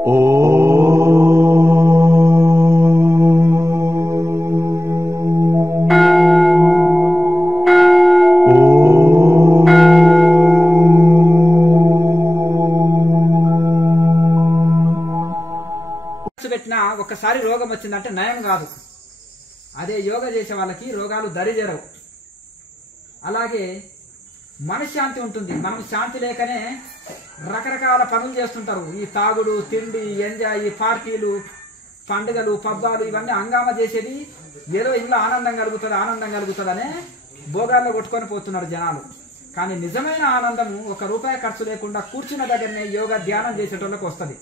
పెట్టినా ఒక్కసారి రోగం వచ్చిందంటే నయం కాదు. అదే యోగా చేసే వాళ్ళకి రోగాలు దరిజేరవు. అలాగే మనశ్శాంతి ఉంటుంది. మనం శాంతి లేకనే రకరకాల పనులు చేస్తుంటారు. ఈ తాగుడు, తిండి, ఎంజాయ్, ఈ పార్టీలు, పండుగలు, పబ్బాలు ఇవన్నీ హంగామా చేసేది ఏదో ఇంట్లో ఆనందం కలుగుతుందనే భోగాల్లో కొట్టుకొని పోతున్నారు జనాలు. కానీ నిజమైన ఆనందము ₹1 ఖర్చు లేకుండా కూర్చున్న దగ్గరనే యోగా ధ్యానం చేసేటోళ్ళకి వస్తుంది.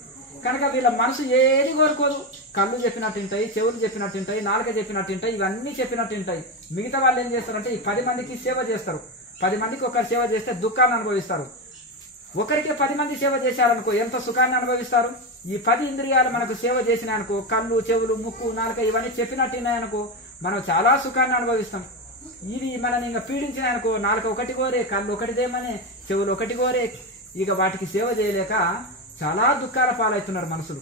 కనుక వీళ్ళ మనసు ఏది కోరుకోదు. కళ్ళు చెప్పినట్టుంటాయి, చెవులు చెప్పినట్టుంటాయి, నాలుక చెప్పినట్టుంటాయి, ఇవన్నీ చెప్పినట్టుంటాయి. మిగతా వాళ్ళు ఏం చేస్తారంటే ఈ 10 మందికి సేవ చేస్తారు. 10 మందికి ఒకరు సేవ చేస్తే దుఃఖాన్ని అనుభవిస్తారు. ఒకరికి 10 మంది సేవ చేశారనుకో ఎంత సుఖాన్ని అనుభవిస్తారు. ఈ 10 ఇంద్రియాలు మనకు సేవ చేసినాయనుకో, కళ్ళు, చెవులు, ముక్కు, నాలుక ఇవన్నీ చెప్పినట్టున్నాయనుకో మనం చాలా సుఖాన్ని అనుభవిస్తాం. ఇవి మనని ఇంకా పీడించినాయనుకో, నాలుక ఒకటి కోరే, కళ్ళు ఒకటిదేమనే, చెవులు ఒకటి కోరే, ఇక వాటికి సేవ చేయలేక చాలా దుఃఖాల పాలవుతున్నారు మనుషులు.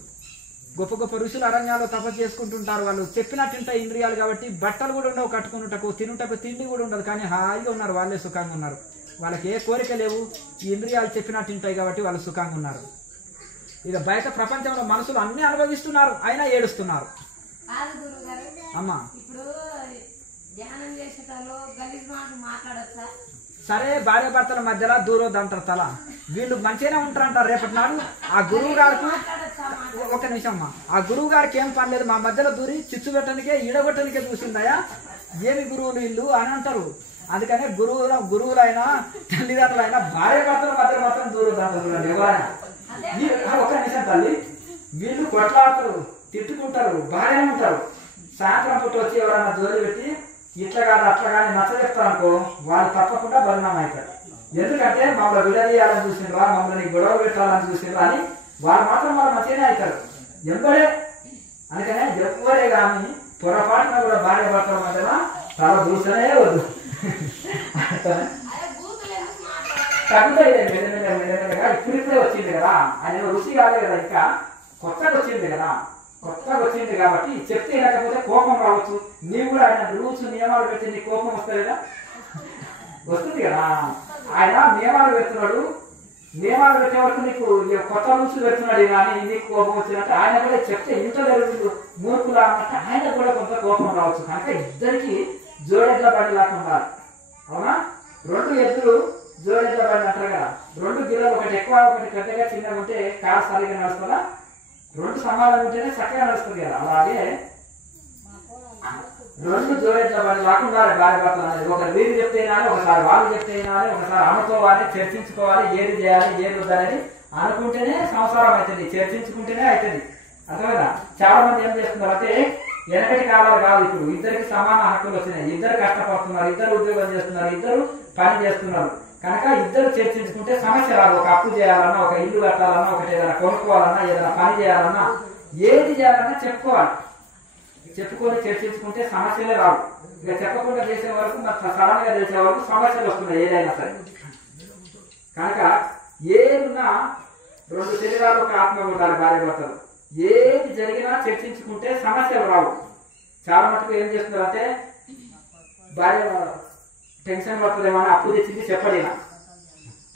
గొప్ప గొప్ప ఋషులు అరణ్యాల్లో తపస్సు చేసుకుంటుంటారు. వాళ్ళు చెప్పినట్టుంటాయి ఇంద్రియాలు కాబట్టి బట్టలు కూడా ఉండవు, కట్టుకున్నటకు, తినుటకు తిండి కూడా ఉండదు. కానీ హాయిగా ఉన్నారు, వాళ్ళే సుఖంగా ఉన్నారు. వాళ్ళకి ఏ కోరిక లేవు, ఈ ఇంద్రియాలు చెప్పినట్టుంటాయి కాబట్టి వాళ్ళు సుఖంగా ఉన్నారు. ఇక బయట ప్రపంచంలో మనుషులు అన్ని అనుభవిస్తున్నారు, అయినా ఏడుస్తున్నారు. అమ్మా సరే, భార్య భర్తల మధ్యలో దూరోద్దంటారు తల. వీళ్ళు మంచిగానే ఉంటారంటారు. రేపటి నాడు ఆ గురువు గారికి ఒక నిమిషం అమ్మా, ఆ గురువు గారికి ఏం పని లేదు, మా మధ్యలో దూరి చిచ్చు పెట్టడానికే ఈడగొట్టడానికే చూసిందయా, ఏమి గురువులు వీళ్ళు అని అంటారు. అందుకనే గురువులైనా తల్లిదండ్రులైనా భార్య భర్తల మధ్య మాత్రం దూరోద్దంటారు. ఎవరైనా ఒక నిమిషం తల్లి, వీళ్ళు కొట్లాడతారు, తిట్టుకుంటారు, బాగానే ఉంటారు. సాయంత్రం పూట వచ్చి ఎవరైనా జోలి పెట్టి ఇట్లా కాదు అట్లా కానీ నచ్చ చెప్తారనుకో, వాళ్ళు తప్పకుండా పరిణామం అవుతారు. ఎందుకంటే మమ్మల్ని విడదీయాలని చూసిండ్రా, మమ్మల్ని గొడవ పెట్టాలని చూసిండ్రా అని వాళ్ళు మాత్రం వాళ్ళు మంచిగానే అవుతారు ఎంబడే. అందుకనే ఎవ్వరే కానీ పొరపాటున కూడా భార్య భర్తల మధ్యన తల దూసనే వద్దు. తగ్గుతాయి మెల్లమెల్లగా. ఇప్పుడిప్పుడే వచ్చింది కదా, ఆయన రుచి కాదు కదా, ఇంకా కొత్తగా వచ్చింది కదా, కొత్తగా వచ్చింది కాబట్టి చెప్తే లేకపోతే కోపం రావచ్చు. నీవు కూడా ఆయన రూల్స్ నియమాలు పెట్టి నీ కోపం వస్తుంది కదా, వస్తుంది కదా. ఆయన నియమాలు పెడుతున్నాడు, నియమాలు పెట్టే వరకు నీకు కొత్త రూల్స్ పెడుతున్నాడు కానీ నీకు కోపం వచ్చినట్టు ఆయన కూడా చెప్తే ఇంట్లో వీళ్ళు మూర్ఖులా అన్నట్టు ఆయన కూడా కొంత కోపం రావచ్చు. కనుక ఇద్దరికి జోడెడ్ల బండి లాగా ఉండాలి. అవునా? 2 ఎద్దులు జోడెడ్ల బండి అంటారు కదా, 2 గిల్లలు ఒకటి ఎక్కువ ఒకటి పెద్దగా చిన్నగా ఉంటే కారు సరిగా నడుస్తుందా? 2 సమానంగా ఉంటేనే చక్కగా నడుస్తుంది కదా. అలాగే 2 జోడెడ్ల బండి లాకుండా భార్య భర్తలు అనేది ఒకరు వీరు చెప్తే వినాలి, ఒకసారి వాళ్ళు చెప్తే వినాలి, ఒకసారి అనుకోవాలి, చర్చించుకోవాలి, ఏది చేయాలి ఏది వద్దనేది అనుకుంటేనే సంసారం అవుతుంది, చర్చించుకుంటేనే అవుతుంది. అర్థమైనా? చాలా మంది ఏం చేస్తున్నారు అంటే వెనకటి కాలాలు కాదు, ఇప్పుడు ఇద్దరికి సమాన హక్కులు వచ్చినాయి, ఇద్దరు కష్టపడుతున్నారు, ఇద్దరు ఉద్యోగం చేస్తున్నారు, ఇద్దరు పని చేస్తున్నారు. కనుక ఇద్దరు చర్చించుకుంటే సమస్య రాదు. ఒక అప్పు చేయాలన్నా, ఒక ఇల్లు కట్టాలన్నా, ఒకటి ఏదైనా కొనుక్కోవాలన్నా, ఏదైనా పని చేయాలన్నా, ఏది చేయాలన్నా చెప్పుకోవాలి. చెప్పుకొని చర్చించుకుంటే సమస్యలే రావు. ఇక చెప్పకుండా చేసే వరకు సడన్ గా చేసే వరకు సమస్యలు వస్తున్నాయి ఏదైనా సరే. కనుక ఏదున్నా 2 శరీరాలు ఒక ఆత్మ ఉండాలి భార్య భర్తలు. ఏది జరిగినా చర్చించుకుంటే సమస్యలు రావు. చాలా మటుకు ఏం చేస్తున్నారంటే భార్య టెన్షన్ పడుతుందేమని అప్పు తెచ్చింది చెప్పడినా,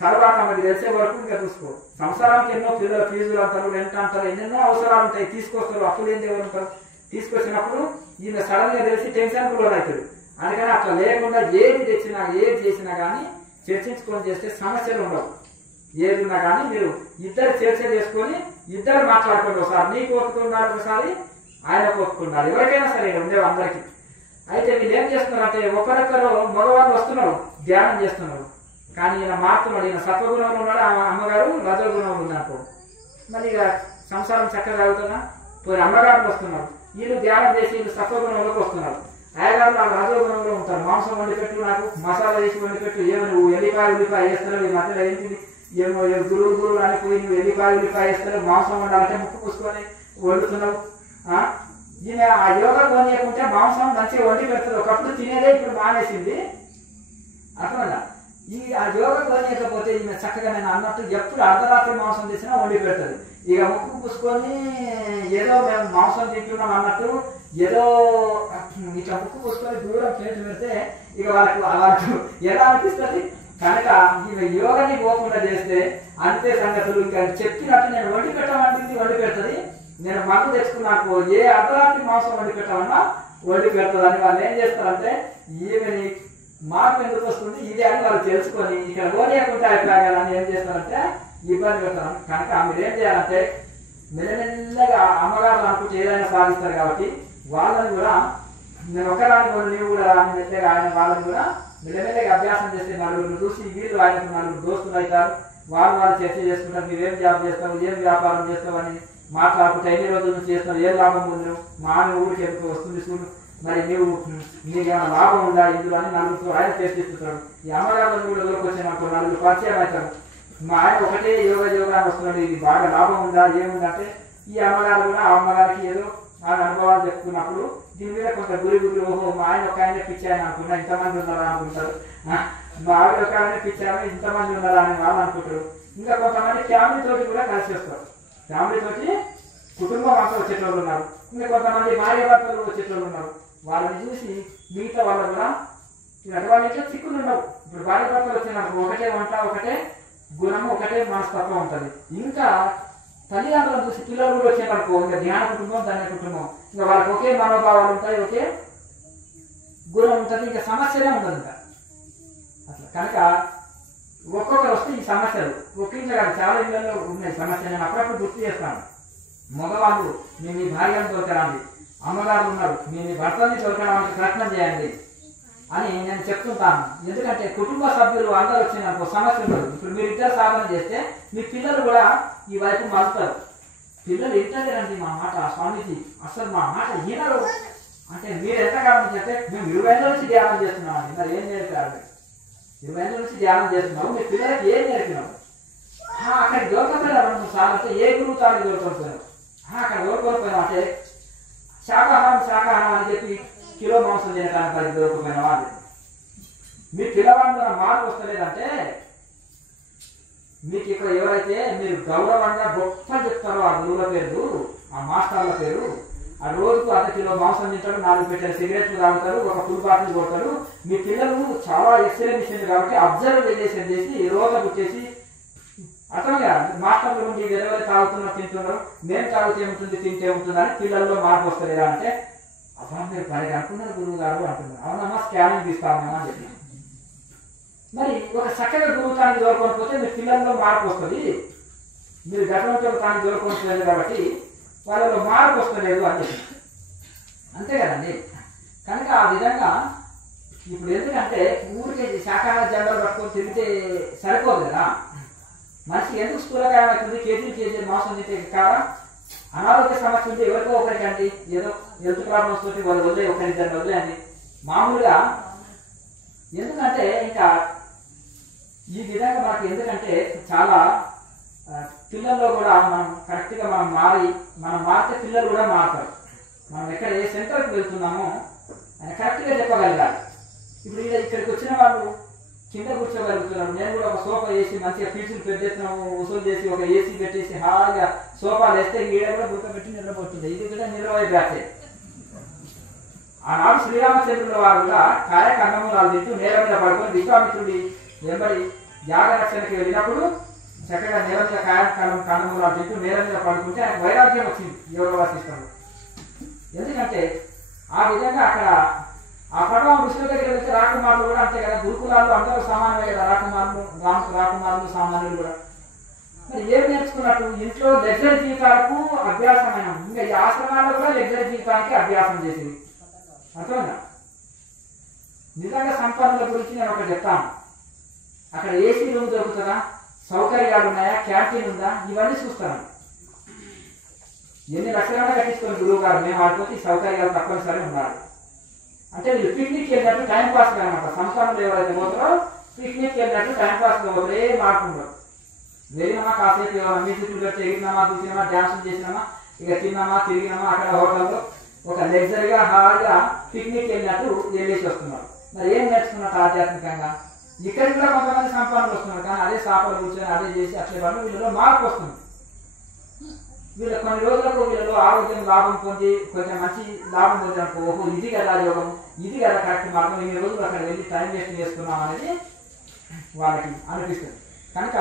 తర్వాత మనకి తెలిసే వరకు ఇంకా చూసుకో. సంసారానికి ఎన్నో పిల్లల ఫీజులు అంటారు, రెంట్ అంటారు, ఎన్నెన్నో అవసరాలు ఉంటాయి, తీసుకొస్తారు. అప్పులు ఏంటి ఎవరు ఉంటారు? తీసుకొచ్చినప్పుడు ఈయన సడన్ గా తెలిసి టెన్షన్ కూడా అవుతాడు. అందుకని అట్లా లేకుండా ఏది తెచ్చినా ఏది చేసినా కానీ చర్చించుకొని చేస్తే సమస్యలు ఉండవు. ఏది ఉన్నా కానీ మీరు ఇద్దరు చర్చ చేసుకొని ఇద్దరు మాట్లాడుకోండి. ఒకసారి నీకు ఒప్పుకుండాలి, ఒకసారి ఆయన ఒప్పుకుండాలి, ఎవరికైనా సరే ఉండేవి అందరికీ. అయితే వీళ్ళు ఏం చేస్తున్నారంటే ఒకరొకరు మగవాళ్ళు వస్తున్నారు, ధ్యానం చేస్తున్నారు, కానీ ఈయన మారుతున్నాడు. ఈయన సత్వగుణంలో ఉన్నాడు, అమ్మగారు రజోగుణంలో ఉన్నప్పుడు మళ్ళీ ఇక సంసారం చక్కగా అవుతుందా? పోయి అమ్మగారులు వస్తున్నారు, వీళ్ళు ధ్యానం చేసి వీళ్ళు సత్వగుణంలోకి వస్తున్నారు. అయ్యగారు వాళ్ళు రజోగుణంలో ఉంటారు. మాంసం వండి పెట్టు, నాకు మసాలా వేసి వండి పెట్టు, ఏమో నువ్వు ఉల్లిపాయ వేస్తున్నావు, ఈ మధ్యలో ఏంటిది ఏమో గురువు అని పోయి నువ్వు ఉల్లిపాయ వేస్తున్నావు, మాంసం వండాలంటే ముక్కు పూసుకొని వండుతున్నావు. ఈయన ఆ యోగా కొనియకుంటే మాంసం మంచిగా వండి పెడుతుంది. ఒకప్పుడు తినేదే ఇప్పుడు మానేసింది. అర్థమన్నా? ఆ యోగ కోనియకపోతే ఈమె చక్కగా నేను అన్నట్టు ఎప్పుడు అర్ధరాత్రి మాంసం తెచ్చినా వండి పెడుతుంది. ఇక ముక్కు పూసుకొని ఏదో మేము మాంసం తింటున్నాం అన్నట్టు ఏదో ఇట్లా ముక్కు పూసుకొని దూరం చేతి పెడితే ఇక వాళ్ళకు ఎలా అనిపిస్తుంది? కనుక ఈమె యోగాని పోకుండా చేస్తే అంతే సంగతులు. ఇంకా చెప్పినట్టు నేను వండి పెట్టమంటుంది, వండి పెడుతుంది. నేను మందు తెచ్చుకున్నాకు ఏ అర్ధరాత్రి మాంసం వండి పెట్టమన్నా వండి పెడుతుంది అని వాళ్ళు ఏం చేస్తారంటే ఈమెని మార్పు ఎందుకు వస్తుంది ఇది అని వాళ్ళు తెలుసుకొని ఇక్కడ ఓనియకుంటే అయిపోయాలని ఏం చేస్తారంటే ఇబ్బంది పెడతారు. కనుక మీరు ఏం చేయాలంటే మెల్లమెల్లగా అమ్మగారు అనుకుంటే ఏదైనా సాధిస్తారు కాబట్టి వాళ్ళని కూడా నేను ఒకదాని కూడా నీవు కూడా మెల్లగా ఆయన వాళ్ళని కూడా మెల్లమెల్లగా అభ్యాసం చేస్తే నలుగురు చూసి వీళ్ళు ఆయనకు నలుగురు దోస్తులు అవుతారు. వాళ్ళు చర్చ చేసుకుంటారు. నువ్వేం జాబ్ చేస్తావు, ఏం వ్యాపారం చేస్తావు అని మాట్లాడుకుంటే ఎన్ని రోజుల నుంచి చేస్తావు, ఏం లాభం ఉంది, నువ్వు మా ఊరికి ఎందుకు వస్తుంది చూడు, మరి నీకేమైనా లాభం ఉందా ఇందులో అని నలుగురు ఆయన చేసిస్తున్నాడు. ఈ అమ్మగారులను కూడా దొరికొచ్చాను నలుగురు పరిచయం అవుతారు. మా ఆయన ఒకటే యోగా అని వస్తున్నాడు, ఇది బాగా లాభం ఉందా ఏముందంటే ఈ అమ్మగారు కూడా ఆ అమ్మగారికి ఏదో ఆ అనుభవాలు చెప్తున్నప్పుడు దీని మీద కొంత గురి ఓహో మా ఆయన ఒక ఆయన పిచ్చాయని అనుకున్నా ఇంతమంది ఉన్నారా అనుకుంటారు, మా ఆవిడ ఒక ఆయన పిచ్చారని ఇంతమంది ఉన్నారా అని వాళ్ళు అనుకుంటారు. ఇంకా కొంతమంది ఫ్యామిలీ తోటి కూడా కలిసి వస్తారు. ఫ్యామిలీ తోటి కుటుంబం అంతా వచ్చేటోళ్ళు ఉన్నారు. ఇంకా కొంతమంది భార్య భర్తలు వచ్చేటోళ్ళు ఉన్నారు. వాళ్ళని చూసి మిగతా వాళ్ళు కూడా వాళ్ళ ఇంట్లో చిక్కులు ఉండవు. ఇప్పుడు భార్య భర్తలు వచ్చినప్పుడు ఒకటే వంట, ఒకటే గుణము, ఒకటే మనస్తత్వం ఉంటుంది. ఇంకా తల్లిదండ్రులను చూసి పిల్లలు కూడా వచ్చేటప్పుడు ఇంకా ధ్యాన కుటుంబం, ధన్య కుటుంబం, ఇంకా వాళ్ళకి ఒకే మనోభావాలు ఉంటాయి, ఒకే గుణం ఉంటుంది, ఇంకా సమస్యలే ఉండదు ఇంకా అట్లా. కనుక ఒక్కొక్కరు వస్తే ఈ సమస్యలు ఒక్క ఇంట్లో కాదు చాలా ఇళ్లలో ఉన్నాయి సమస్యలు. నేను అప్పుడప్పుడు గుర్తు చేస్తాను. మగవాళ్ళు మేము మీ భార్యను దొరకరాండి, అమ్మగారు ఉన్నారు మేము మీ భర్తని దొరకడానికి ప్రయత్నం చేయండి అని నేను చెప్తుంటాను. ఎందుకంటే కుటుంబ సభ్యులు అందరూ వచ్చినప్పుడు సమస్య ఉండదు. ఇప్పుడు మీరు ఇద్దరు సాధన చేస్తే మీ పిల్లలు కూడా ఈ వైపు మారుతారు. పిల్లలు ఇంటారండి మా మాట స్వామీజీ అసలు మా మాట వినరు అంటే మీరు ఎంతకాలం చెప్తే మేము 20 ఏళ్ళ నుంచి ధ్యానం చేస్తున్నామండి. మరి ఏం నేర్పారు? 20 ఏళ్ళ నుంచి ధ్యానం చేస్తున్నాము, మీ పిల్లలకి ఏం నేర్పినాము? అక్కడ దొరకపోయినా 2 సార్లు అంటే ఏ గురువు తాను దొరకపోయినావు, అక్కడ దొరకపోయినావు అంటే శాకాహారం అని చెప్పి కిలో మాంసం తినడానికి అది దొరకపోయినా వాళ్ళు మీ పిల్లవాళ్ళ మార్పు వస్తలేదంటే మీకు ఇక్కడ ఎవరైతే మీరు గౌరవంగా గొప్ప చెప్తారో ఆ గురువుల పేరు, ఆ మాస్టర్ల పేరు, ఆ రోజుకు 1/2 కిలో మాంసం తింటాడు, 4 పెట్టెల సిగరెట్లు తాగుతారు, ఒక ఫుల్ బాటిల్ కొడతాడు. మీ పిల్లలు చాలా ఎక్సలెంట్ కాబట్టి అబ్జర్వ్ చేసి రోజు పుట్టేసి అర్థంగా మాస్టర్ల నుండి ఎవరైతే తాగుతున్నా తింటున్నారు, మేము తాగితే ఏముంటుంది తింటే ఏముంటుంది అని పిల్లల్లో మార్పు వస్తలేదా అంటే అబ్బా మీరు పని అనుకున్నారు గురువు గారు అంటున్నారు. అవునమ్మా స్కానింగ్ తీస్తామేమో అని చెప్పి మరి ఒక చక్కగా గురువు తానికి దొరకకపోతే మీ పిల్లల్లో మార్పు వస్తుంది. మీరు గతంలో తానికి దొరకలేదు కాబట్టి వాళ్ళలో మార్పు వస్తలేదు అని చెప్పి అంతే కదండి. కనుక ఆ విధంగా ఇప్పుడు ఎందుకంటే ఊరికే శాఖాహార జెండాలు పట్టుకొని తిరిగితే సరిపోదు కదా. మనిషి ఎందుకు స్థూలకాయం అవుతుంది? కేజీలు మాంసం తింటే కాదా? అనారోగ్య సమస్య ఉంటే ఎవరికో ఒకరికండి ఏదో హెల్త్ ప్రాబ్లమ్స్ తోటి వాళ్ళు వదిలే ఒకరిద్దరు వదిలేయండి మామూలుగా. ఎందుకంటే ఇంకా ఈ విధంగా మనకు ఎందుకంటే చాలా పిల్లల్లో కూడా మనం కరెక్ట్గా మనం మారితే పిల్లలు కూడా మారుతారు. మనం ఎక్కడ ఏ సెంటర్కి వెళ్తున్నామో ఆయన కరెక్ట్గా చెప్పగలగాలి. ఇప్పుడు ఇక్కడికి వచ్చిన వాళ్ళు కింద కూర్చోగలుగుతున్నారు. నేను కూడా ఒక సోఫా వేసి మంచిగా ఫీజులు పెద్దెత్తున వసూలు చేసి ఒక ఏసీ పెట్టేసి హాయిగా సోఫాలు వేస్తే ఈడ కూడా గుర్తుపెట్టి నిద్రపోతుంది. ఇది కూడా నిర్వహణ బ్యాచే. ఆనాడు శ్రీరామచంద్రుల వారు కూడా కాయకన్నమూలాలు తింటూ నేల మీద పడుకొని విశ్వామిత్రుడి వెంబడి యాగరక్షణకి వెళ్ళినప్పుడు చక్కగా నేల మీద కన్నమూలాలు తింటూ నేల మీద పడుకుంటే ఆయనకు వైరాగ్యం వచ్చింది యోగ వాసిష్టంలో. ఎందుకంటే ఆ విధంగా అక్కడ ఆ ప్రభావం ఋషుల దగ్గర వెళ్తే రాకుమారులు కూడా అంతే కదా. గురుకులాలు అందరూ సమానమే కదా, రాకుమారులు సామాన్యులు కూడా. మరి ఏం నేర్చుకున్నట్టు ఇంట్లో లగ్జరీ జీవితాలకు అభ్యాసమైన ఇంకా ఈ ఆశ్రమాల్లో కూడా లగ్జరీ జీవితానికి అభ్యాసం చేసింది. అర్థమైందా? నిజంగా సంపన్నుల గురించి నేను ఒకటి చెప్తాను. అక్కడ ఏసీ రూమ్ దొరుకుతుందా, సౌకర్యాలు ఉన్నాయా, క్యాంటీన్ ఉందా, ఇవన్నీ చూస్తాను. ఎన్ని లక్షణాలు కట్టించుకొని గురువు గారు మేము ఆడిపోతే ఈ సౌకర్యాలు తప్పనిసరి ఉండాలి అంటే వీళ్ళు పిక్నిక్ వెళ్ళినట్టు టైం పాస్ అనమాట. సంస్థలు ఎవరైతే పోతారో పిక్నిక్ వెళ్ళినట్టు టైం పాస్ పోతారు, ఏ మార్పు ఉండదు. వెళ్ళినామా కాసేపు ఏమైనా మ్యూజిక్లు పెట్టి ఎగిరినామా, చూసినామా, డ్యాన్సులు చేసినామా, ఇక తిన్నామా, తిరిగినామా, అక్కడ హోటల్లో ఒక లగ్జరీగా హాయిగా పిక్నిక్ వెళ్ళినట్టు వెళ్ళేసి వస్తున్నారు. మరి ఏం నేర్చుకున్నట్టు ఆధ్యాత్మికంగా ఇక్కడికి కూడా కొంతమంది సంపాదనలు వస్తున్నారు, కానీ అదే షాపులో కూర్చొని అదే చేసి అట్లే వాళ్ళు వీళ్ళలో మార్పు వస్తుంది. వీళ్ళ కొన్ని రోజులకు వీళ్ళలో ఆరోగ్యం లాభం పొంది కొంచెం మంచి లాభం పొందినప్పుడు ఓహో ఇది కదా యోగం, ఇది కదా కరెక్ట్ మార్గం, ఇన్ని రోజులు అక్కడ వెళ్ళి టైం వేస్ట్ చేసుకున్నాం అనేది వాళ్ళకి అనిపిస్తుంది. కనుక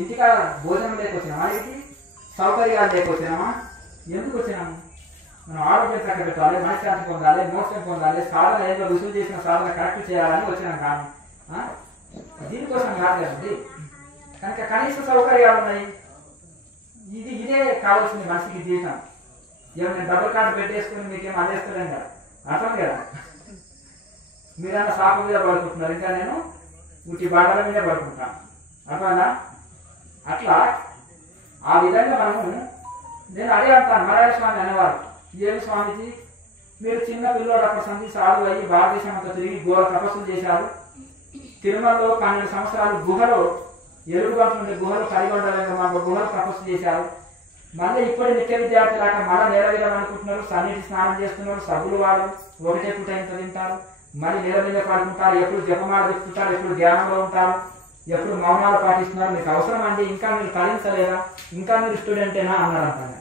ఇంటికాడ భోజనం లేకొచ్చినామా, ఇంటికి సౌకర్యాలు లేకొచ్చినామా, ఎందుకు వచ్చినాము? మనం ఆరోగ్యం చక్క పెట్టాలి, మనశ్శాంతి పొందాలి, మోక్షం పొందాలి, సాధన ఏదో రుసులు చేసిన సాధన కరెక్ట్ చేయాలని వచ్చినాం. కానీ దీనికోసం కాదు కదండి. కనుక కనీస సౌకర్యాలు ఉన్నాయి, ఇదే కావాల్సింది మనిషికి జీవితం. ఏమైనా డబుల్ కార్డు పెట్టేసుకుని మీకేం అందేస్తలేం కదా, అర్థం కదా. మీరన్నా సాపు మీద పడుకుంటున్నారు, ఇంకా నేను ఉట్టి బండల మీదే పడుకుంటాను, అర్థమైనా? అట్లా ఆ విధంగా మనము, నేను అదే అంటాను, మలయాళ స్వామి అనేవారు, ఏమి స్వామిజీ మీరు చిన్న పిల్లలు అక్కడ సంధి సాధువు అయ్యి భారతదేశం అంతా తిరిగి ఘోర తపస్సులు చేశారు, తిరుమలలో 12 సంవత్సరాలు గుహలో ఎలుగుబంట్లు ఉండే గుహలు కలిగొండలేక మా గుహలు తపస్సు చేశారు, మళ్ళీ ఇప్పటి నిత్య విద్యార్థి లాగా మళ్ళీ నేల అనుకుంటున్నారు, సన్నిధి స్నానం చేస్తున్నారు, సబ్బులు వాడు ఒకటే పూట ఇంత తింటారు, మళ్ళీ నేల మీద పడుకుంటారు, ఎప్పుడు జపమాల చెప్తుంటారు, ఎప్పుడు ధ్యానంలో ఉంటారు, ఎప్పుడు మౌనాలు పాటిస్తున్నారు, మీకు అవసరం అండి, ఇంకా మీరు తరించలేదా, ఇంకా మీరు స్టూడెంటేనా అన్నారంట.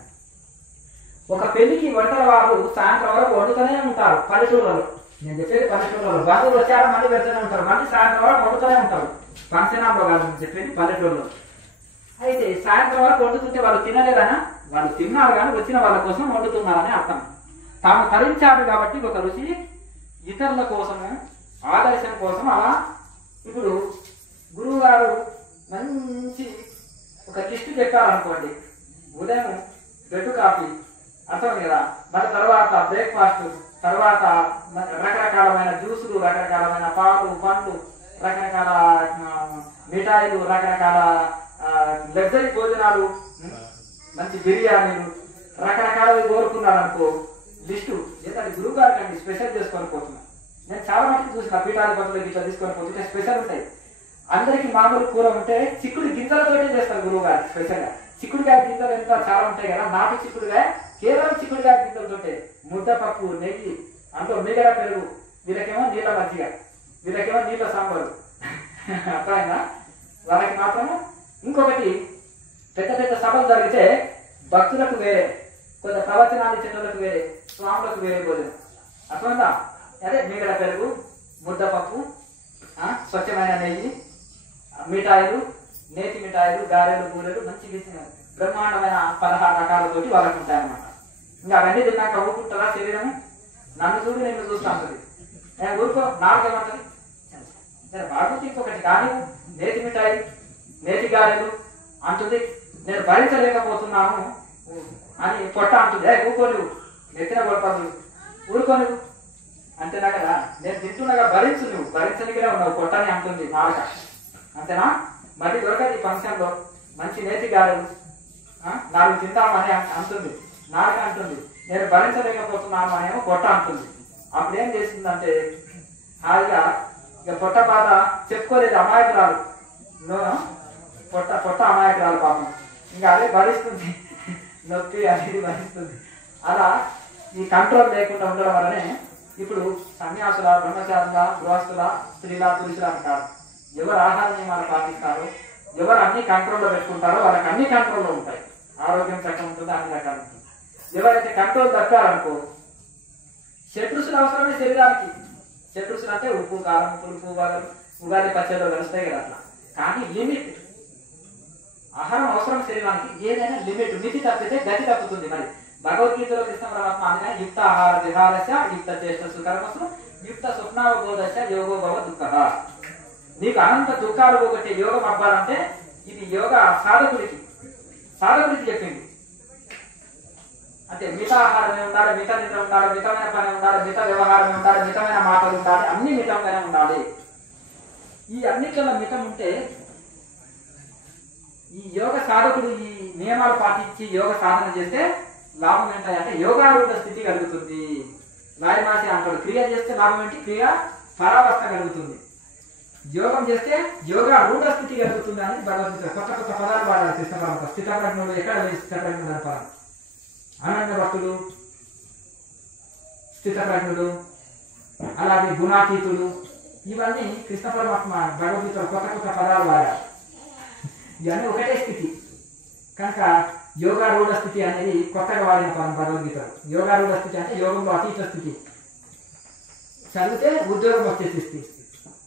ఒక పెళ్లికి వంటల వారు సాయంత్రం వరకు వండుతూనే ఉంటారు పల్లెటూళ్ళలో. నేను చెప్పేది పల్లెటూళ్ళలో, బంధువులు వచ్చారో మళ్ళీ పెడుతూనే ఉంటారు, మళ్ళీ సాయంత్రం వరకు వండుతూనే ఉంటారు. ఫంక్షన్ హాల్లో కాదు నేను చెప్పేది, పల్లెటూళ్ళలో. అయితే సాయంత్రం వరకు వండుతుంటే వాళ్ళు తినలేదనా, వాళ్ళు తిన్నారు కానీ వచ్చిన వాళ్ళ కోసం వండుతున్నారని అర్థం. తాము తరించారు కాబట్టి ఒక రుచి ఇతరుల కోసము, ఆదర్శం కోసం అలా. ఇప్పుడు గురువు గారు మంచి ఒక లిస్టు చెప్పారనుకోండి, ఉదయం బెడ్ కాఫీ, అర్థం కదా, మరి తర్వాత బ్రేక్ఫాస్ట్, తర్వాత రకరకాలమైన జ్యూసులు, రకరకాలమైన పాలు, పండ్లు, రకరకాల మిఠాయిలు, రకరకాల లగ్జరీ భోజనాలు, మంచి బిర్యానీలు, రకరకాలవి కోరుకున్నారనుకో లిస్టు. ఎందుకంటే గురువు గారికి అండి స్పెషల్ చేసుకొని పోతున్నా. నేను చాలా మటుకు చూసిన పీఠాధిపతులకి ఇట్లా తీసుకొని పోతుంటే స్పెషల్ ఉంటాయి. అందరికి మామూలు కూర ఉంటే చిక్కుడు గింజలతోటే చేస్తారు గురువు గారు స్పెషల్గా. చిక్కుడుకాయ గింజలు ఎంత చాలా ఉంటాయి కదా, నాటు చిక్కుడుకాయ కేవలం చిక్కుడుకాయ గింజలతోటే, ముద్దపప్పు, నెయ్యి, అందులో మిగడ పెరుగు, వీళ్ళకేమో నీళ్ళ మజ్జిగ, వీళ్ళకేమో నీళ్ళ సాంబారు, అర్థమైందా? వాళ్ళకి మాత్రము. ఇంకొకటి, పెద్ద పెద్ద సభలు జరిగితే భక్తులకు వేరే, కొంత ప్రవచనాలు ఇచ్చేటోళ్ళకు వేరే, స్వాములకు వేరే భోజనం, అర్థమైందా? అదే మిగడ పెరుగు, ముద్దపప్పు, స్వచ్ఛమైన నెయ్యి, మిఠాయిలు, నేతి మిఠాయిలు, గారెలు, బూరెలు, మంచి బ్రహ్మాండమైన 16 రకాలతోటి వాళ్ళకు ఉంటాయన్నమాట. ఇంకా అవన్నీ తిన్నాక ఊరుకుంటారా శరీరము? నన్ను చూడు నేను చూస్తాను, నేను ఊరుకో, నాలుగేమంటది బాగు. ఇంకొకటి కానీ నేతి మిఠాయి, నేతి గారెలు అంటుంది, నేను భరించలేకపోతున్నాను అని పొట్ట అంటుంది. ఊరుకో నువ్వు, నెత్తిన కొడతాను, ఊరుకో నువ్వు అంతేనా కదా. నేను తింటున్నాగా భరించు, నువ్వు భరించనికినే ఉన్నావు పొట్టని అంటుంది నాలుక, అంతేనా? మళ్ళీ దొరకదు ఈ ఫంక్షన్లో మంచి నేతి గారెలు, 4 తింటామని అంటుంది నాలుక, అంటుంది నేను భరించలేకపోతున్నాను అనేమో పొట్ట అంటుంది. అప్పుడు ఏం చేసిందంటే హాయిగా ఇక పొట్ట బాధ చెప్పుకోలేదు, అమాయకురాలు, పొట్ట అమాయకురాలు పాపం, ఇంకా అదే భరిస్తుంది, నొప్పి అనేది భరిస్తుంది. అలా ఈ కంట్రోల్ లేకుండా ఉండడం వల్లనే ఇప్పుడు సన్యాసుల, బ్రహ్మచారుల, గృహస్థుల, స్త్రీల, పురుషుల అంటారు. ఎవరు ఆహార నియమాలు పాటిస్తారో, ఎవరు అన్ని కంట్రోల్లో పెట్టుకుంటారో వాళ్ళకి అన్ని కంట్రోల్లో ఉంటాయి, ఆరోగ్యం చక్కగా ఉంటుంది, అన్ని రకాలు ఉంటుంది. ఎవరైతే కంట్రోల్ తప్పారనుకో, షడ్రుచులు అవసరమే శరీరానికి. షడ్రుచులు అంటే ఉప్పు, కారం, పులుపు, ఉగాది పచ్చడిలో కలుస్తాయి కదా అట్లా. కానీ లిమిట్, ఆహారం అవసరం శరీరానికి, ఏదైనా లిమిట్, మితి తప్పితే గతి తప్పుతుంది. మరి భగవద్గీతలో కృష్ణ పరమాత్మ అందుకని యుక్త ఆహార విహారస్య యుక్త చేష్టసు కర్మసు యుక్త స్వప్నావబోధస్య యోగో భవ దుఃఖః. నీకు అనంత దుఃఖాలు పోగొట్టే యోగం అవ్వాలంటే ఇది యోగ సాధకుడికి చెప్పింది. అంటే మిత ఆహారమే ఉండాలి, మిత నిద్ర ఉండాలి, మితమైన పని ఉండాలి, మిత వ్యవహారం ఉండాలి, మితమైన మాటలు ఉండాలి, అన్ని మితంగానే ఉండాలి. ఈ అన్నిట్లలో మితం ఉంటే ఈ యోగ సాధకుడు ఈ నియమాలు పాటించి యోగ సాధన చేస్తే లాభం ఏంటంటే యోగారూఢ స్థితి కలుగుతుంది. లాయమాసి అంటాడు, క్రియ చేస్తే లాభం ఏంటి? క్రియ పరావస్థ కలుగుతుంది. యోగం చేస్తే యోగారూఢ స్థితి కలుగుతుంది అని భగవద్గీత కొత్త కొత్త పదాలు వాడాలి కృష్ణ పరమాత్మ. స్థితప్రజ్ఞుడు ఎక్కడ స్థితప్రజ్ఞుడు అని పదం, అనన్య భక్తుడు, స్థితప్రజ్ఞుడు, అలాగే గుణాతీతుడు, ఇవన్నీ కృష్ణ పరమాత్మ భగవద్గీతలో కొత్త కొత్త పదాలు వాడారు. ఇవన్నీ ఒకటే స్థితి కనుక యోగారూఢ స్థితి అనేది కొత్తగా వాడిన పదం భగవద్గీతలో. యోగారూఢ స్థితి అంటే యోగంలో అతీత స్థితి. చదివితే ఉద్యోగం వచ్చేసి స్థితి.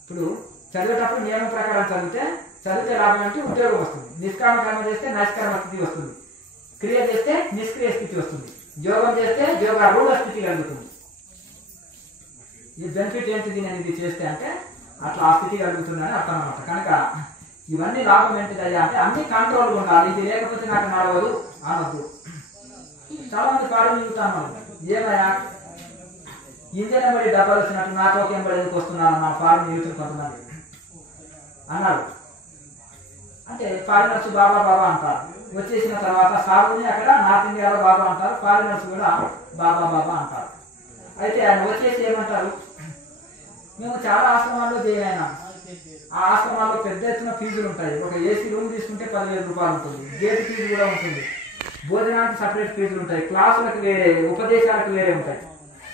ఇప్పుడు చదివేటప్పుడు నియమం ప్రకారం చదివితే లాభం అంటే ఉద్యోగం వస్తుంది. నిష్కామ కర్మ చేస్తే నైష్కర్మ స్థితి వస్తుంది. క్రియ చేస్తే నిష్క్రియ స్థితి వస్తుంది. యోగం చేస్తే యోగారూఢ స్థితి కలుగుతుంది. ఈ బెనిఫిట్ ఏంటిది నేను ఇది చేస్తే అంటే అట్లా ఆ స్థితి కలుగుతుందని అర్థం అన్నమాట. కనుక ఇవన్నీ లాభం ఏంటిదయ్యా అంటే అన్ని కంట్రోల్గా ఉండాలి. ఇది లేకపోతే నాకు నడవదు అనొద్దు. చాలా మంది పాడు మిగుతాను ఏమయ్యా ఇంజన్ ఎంబడి డబ్బాలు వచ్చినట్టు నా తోక ఎంబడి ఎందుకు వస్తున్నాను నా పాడు మిగుతుంది కొంతమంది అన్నారు. అంటే ఫారినర్స్ బాబా బాబా అంటారు. వచ్చేసిన తర్వాత సాగుని అక్కడ నార్త్ ఇండియాలో బాబా అంటారు, ఫారినర్స్ కూడా బాబా బాబా అంటారు. అయితే ఆయన వచ్చేసి ఏమంటారు, మేము చాలా ఆశ్రమాల్లో చేయైనా ఆ ఆశ్రమాల్లో పెద్ద ఎత్తున ఫీజులు ఉంటాయి. ఒక ఏసీ రూమ్ తీసుకుంటే 10,000 రూపాయలు ఉంటుంది. గేట్ ఫీజు కూడా ఉంటుంది. భోజనానికి సపరేట్ ఫీజులు ఉంటాయి. క్లాసులకు వేరే, ఉపదేశాలకు వేరే ఉంటాయి.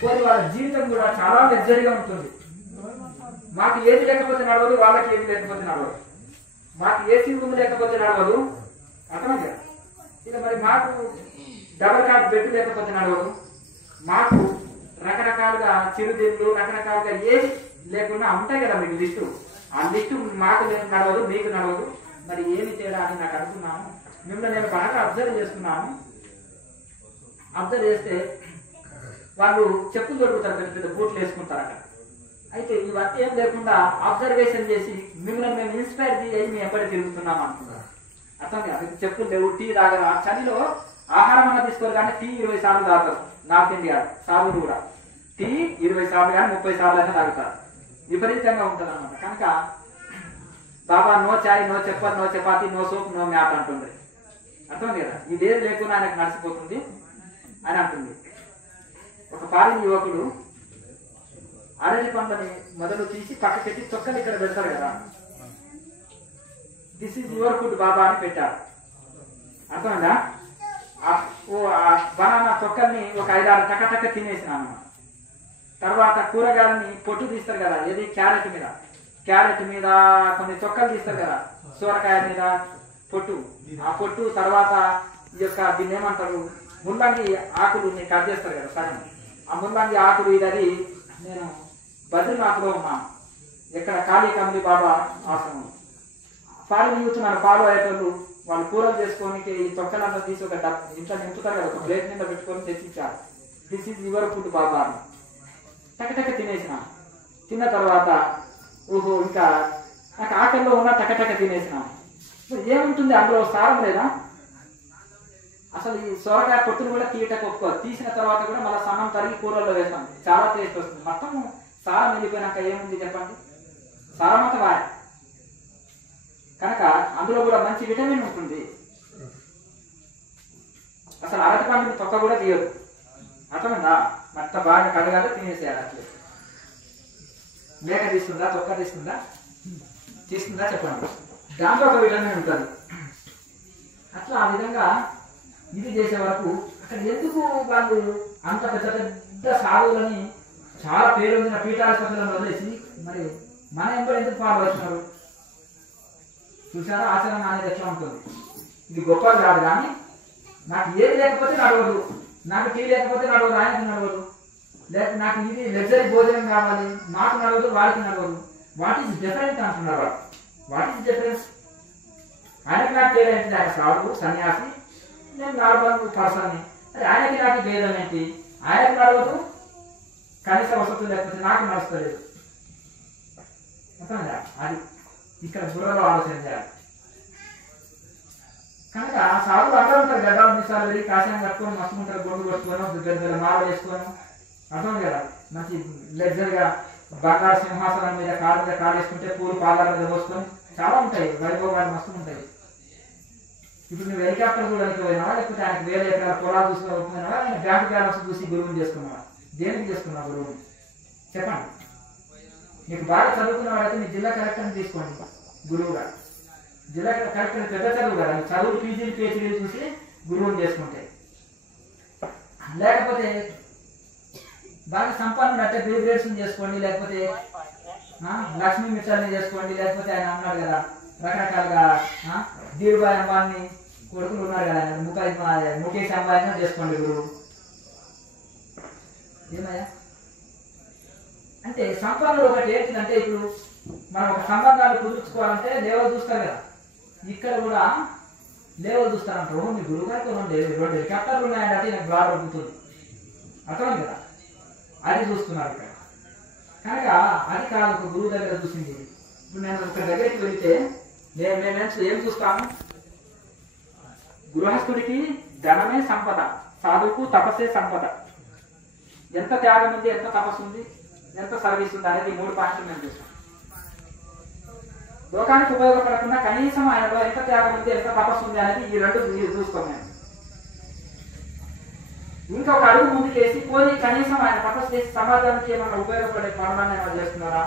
పోనీ వాళ్ళ జీవితం కూడా చాలా లగ్జరీగా ఉంటుంది. మాకు ఏది లేకపోతే నడవదు, వాళ్ళకి ఏది లేకపోతే నడవదు. మాకు ఏసీ రూమ్ లేకపోతే నడవదు, అర్థమైందా? ఇక మరి మాకు డబల్ కాట్ బెడ్ లేకపోతే నడవదు. మాకు రకరకాలుగా చిరుతిళ్ళు రకరకాలుగా ఏది లేకుండా ఉంటాయి కదా మీకు లిస్టు. ఆ లిస్టు మాకు నడవదు, మీకు నడవదు. మరి ఏమి తేడా అని నాకు అనుకున్నాను. మిమ్మల్ని నేను బాగా అబ్జర్వ్ చేస్తున్నాను. అబ్జర్వ్ చేస్తే వాళ్ళు చెప్పులు దొరుకుతారు, పెద్ద పెద్ద బూట్లు వేసుకుంటారు అక్కడ. అయితే ఇవన్నీ ఏం లేకుండా అబ్జర్వేషన్ చేసి మిమ్మల్ని మేము ఇన్స్పైర్ చేసి మేము ఎప్పటి తిరుగుతున్నాం అనుకుంటారు. అర్థం కాదు. చెప్పులు లేవు, టీ తాగరా. చలిలో ఆహారం అన్న తీసుకోరు కానీ టీ 20 సార్లు తాగుతారు. నార్త్ ఇండియా సాగులు కూడా టీ 20 సార్లు కానీ 30 సార్లు అయినా తాగుతారు. విపరీతంగా ఉంటుంది అనమాట. కనుక Baba no chai, no chappal, no chapati, no soap, no mat అంటుంది. అర్థమైంది కదా. ఇదేం లేకుండా ఆయనకు నడిచిపోతుంది అని అంటుంది. ఒక పారిన యువకుడు అరటి పండ్లని మొదలు తీసి పక్కకెట్టి తొక్కలు ఇక్కడ పెడతారు కదా. దిస్ ఈజ్ యువర్ ఫుడ్ బాబా అని పెట్టారు. అర్థమైందా? బనానా తొక్కల్ని ఒక 5-6 టక తినేసినాను. తర్వాత కూరగాయలని పొట్టు తీస్తారు కదా, ఏది క్యారెట్ మీద కొన్ని తొక్కలు తీస్తారు కదా, సోరకాయ మీద పొట్టు. ఆ పొట్టు తర్వాత ఈ యొక్క దీన్ని ఏమంటారు, ముల్లంగి ఆకులు కట్ చేస్తారు కదా సగం. ఆ ముల్లంగి ఆకులు ఇది నేను బద్రీనాథ్లో ఉన్నాను. ఇక్కడ కాళీ కమలి బాబా ఆశ్రమం. ఫారిన్ యూత్ నన్ను ఫాలో అయ్యేటోళ్ళు వాళ్ళు కూరలు చేసుకోనికి ఈ తొక్కలంతా తీసి ఒక ఇంట్లో నింపుతారు కదా, ఒక ప్లేట్ మీద పెట్టుకొని తెచ్చిచ్చారు. దిస్ ఈజ్ యువర్ ఫుడ్ బాబా అని టకటక తినేసిన. తిన్న తర్వాత ఓహో ఇంకా నాకు ఆకలిలో ఉన్న టకటక తినేసిన. ఏముంటుంది అందులో, సారం లేదా? అసలు ఈ సొరకాయ పొట్టును కూడా తీయటకు ఒప్పుకోదు. తీసిన తర్వాత కూడా మళ్ళీ సన్నం తరిగి కూరల్లో వేస్తాం, చాలా టేస్ట్ వస్తుంది. మొత్తం సారం వెళ్ళిపోయినాక ఏముంది చెప్పండి? సారం అంతా వాయ. కనుక అందులో కూడా మంచి విటమిన్ ఉంటుంది. అసలు అరటి పండుని తొక్క కూడా తీయదు. అర్థమైందా? అంత బాగా కడగాలి, తినేసేయాలి. అట్లే మేక తీసుకుందా, తొక్క తీసుకుందా చెప్పండి. దాంట్లో ఒక విటమిన్ ఉంటుంది. అట్లా ఆ విధంగా ఇది చేసే వరకు అక్కడ ఎందుకు వాళ్ళు అంత పెద్ద పెద్ద సాధువులని చాలా పేరొందిన పీఠాధిపతులను వదిలేసి మరి మన ఎంబడి ఎందుకు ఫాలో అవుతున్నారు? చూసారా ఆచరణ అనేది ఎట్లా ఉంటుంది? ఇది గొప్పది కాదు కానీ నాకు ఏది లేకపోతే నడవదు, నాకు టీ లేకపోతే నడవదు, ఆయనకు నడవదు. లేక నాకు ఇది లగ్జరీ భోజనం కావాలి, నాకు నడవదు, వాడికి నడవదు. వాట్ ఈస్ డిఫరెంట్ అంటున్నారు వాళ్ళు. What is difference? ఆయనకు నాకు తేడా ఏంటి? ఆయన సాధువు సన్యాసి, నేను నార్మల్ పర్సన్ని. అది ఆయనకి నాకు భేదం ఏంటి? ఆయనకు నడవదు, కనీస వసతులు లేకపోతే నాకు నడుస్తలేదు. అర్థమైందా? అది ఇక్కడ బుర్రలో ఆలోచన చేయాలి. కనుక సాధువులు అందరూ ఉంటారు. గడ్డాలు మిసాలు వెళ్ళి కాషాయం కట్టుకొని మస్తు ఉంటారు, గొడ్డు కొట్టుకొని గద్దెల మాల వేసుకొని. అర్థం కదా? మంచి లగ్జరీగా బంగారు సింహాసనం మీద కాలు వేసుకుంటే పూలు పాదాల మీద పోసుకొని చాలా ఉంటాయి, వైభవాలు మస్తు ఉంటాయి. ఇప్పుడు నువ్వు హెలికాప్టర్ కూడా పోయినావా, లేకపోతే ఆయనకు వేరే ఎకరాల పొలాలు చూసుకోకపోయినావా, ఆయన బ్యాంకు బ్యాలెన్స్ చూసి గురువుని చేసుకున్నావా? దేనికి చేసుకున్నావు గురువుని చెప్పండి? మీకు బాగా చదువుకున్న వాడైతే మీ జిల్లా కలెక్టర్ని తీసుకోండి గురువుగా. జిల్లా కలెక్టర్ పెద్ద చదువు కదా, చదువు పీజీలు పిహెచ్డీలు చూసి గురువుని చేసుకుంటే. లేకపోతే బాగా సంపన్నుడు అంటే బిల్ గ్రేడ్స్ చేసుకోండి, లేకపోతే లక్ష్మీ మిత్రాన్ని చేసుకోండి, లేకపోతే ఆయన అన్నాడు కదా రకరకాలుగా ధీరుభాయ్ అంబానీ కొడుకులు ఉన్నారు కదా ముఖేష్ అంబానీ చేసుకోండి గురువు. ఏమయ్యా అంటే సంపన్నులు ఒకటి ఏంటంటే ఇప్పుడు మనం ఒక సంబంధాలు కుదుర్చుకోవాలంటే లేవలు చూస్తారు కదా, ఇక్కడ కూడా లేవలు చూస్తారంటారు. మీ గురువు గారికి రెండు హెలికాప్టర్లు ఉన్నాయంటే నాకు బాగా దొరుకుతుంది అర్థం కదా, అది చూస్తున్నారు ఇక్కడ. కనుక అది కాదు ఒక గురువు దగ్గర చూసింది. ఇప్పుడు నేను ఒక దగ్గరికి వెళితే మేము ఏం చూస్తాను, గృహస్థుడికి ధనమే సంపద, సాధువుకు తపస్సే సంపద. ఎంత త్యాగం ఉంది, ఎంత తపస్సు ఉంది, ఎంత సర్వీస్ ఉంది అనేది 3 పాయింట్లు మేము చూస్తాం. లోకానికి ఉపయోగపడకుండా కనీసం ఆయనలో ఎంత త్యాగం ఉంది, ఎంత తపస్సు ఉంది అనేది ఈ 2 చూస్తాం మేము. ఇంకొక అడుగు ముందుకేసి పోనీ కనీసం ఆయన తపస్సు చేసి సమాజానికి ఏమైనా ఉపయోగపడే పనులను ఏమైనా చేస్తున్నారా,